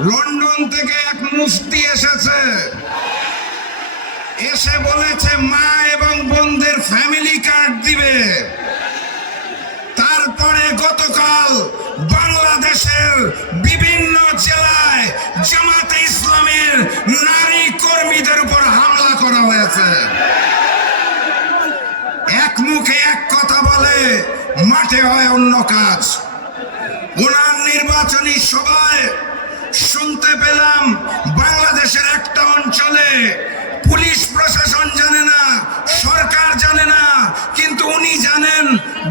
London থেকে এক মুফতি এসেছে। এসে বলেছে, মা এবং বোনদের ফ্যামিলি কার্ড দিবে। তারপরে গতকাল বাংলাদেশের বিভিন্ন জেলায় জামাতে ইসলামের নারী কর্মীদের উপর হামলা করা হয়েছে। এক মুখে এক কথা বলে, মাঠে হয় অন্য কাজ। ওনার নির্বাচনী সভায় জানে না, কিন্তু উনি জানেন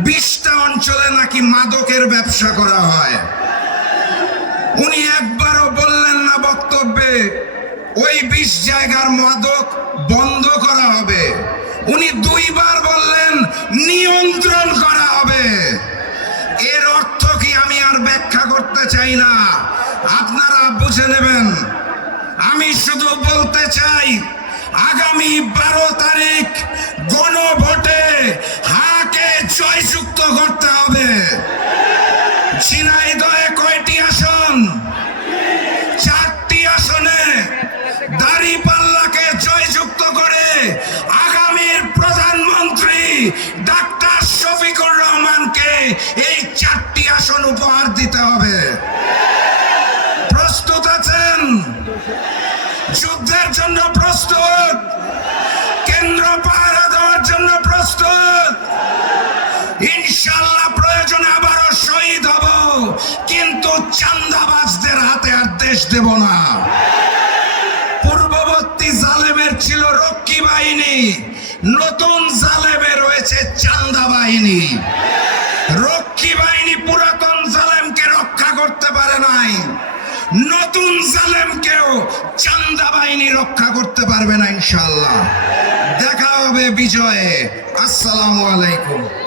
বিশটা অঞ্চলে নাকি মাদকের ব্যবসা করা হয়। উনি একবারও বললেন না বক্তব্যে, ওই বিশ জায়গার মাদক বন্ধ করা হবে। উনি দুইবার বললেন, নিয়ন্ত্রণ করা হবে। এর অর্থ কি আমি আর ব্যাখ্যা করতে চাই না? আপনারা বুঝে নেবেন। আমি শুধু বলতে চাই, আগামী বারো জয়যুক্ত করতে হবে। ঝিনাইদহে কয়টি আসন? চারটি আসনে দাড়ি পাল্লাকে জয়যুক্ত করে আগামীর প্রধানমন্ত্রী ডাক্তার শফিকুর রহমানকে এই চারটি আসন উপহার দিতে হবে। প্রস্তুত আছেন? যুদ্ধের জন্য প্রস্তুত? ইনশাল্লাহ প্রয়োজনে আবারও শহীদ হব। কিন্তু চান্দাবাজদের হাতে আর দেশ দেব না। পূর্ববর্তী জালেমের ছিল রক্ষী বাহিনী, নতুন জালেমে রয়েছে চান্দা বাহিনী। রক্ষী বাহিনী পুরাতন জালেমকে রক্ষা করতে পারে নাই। নতুন জালেমকেও চান্দা বাহিনী রক্ষা করতে পারবে না ইনশাল্লাহ দেখা হবে বিজয়ে। আসসালামু আলাইকুম।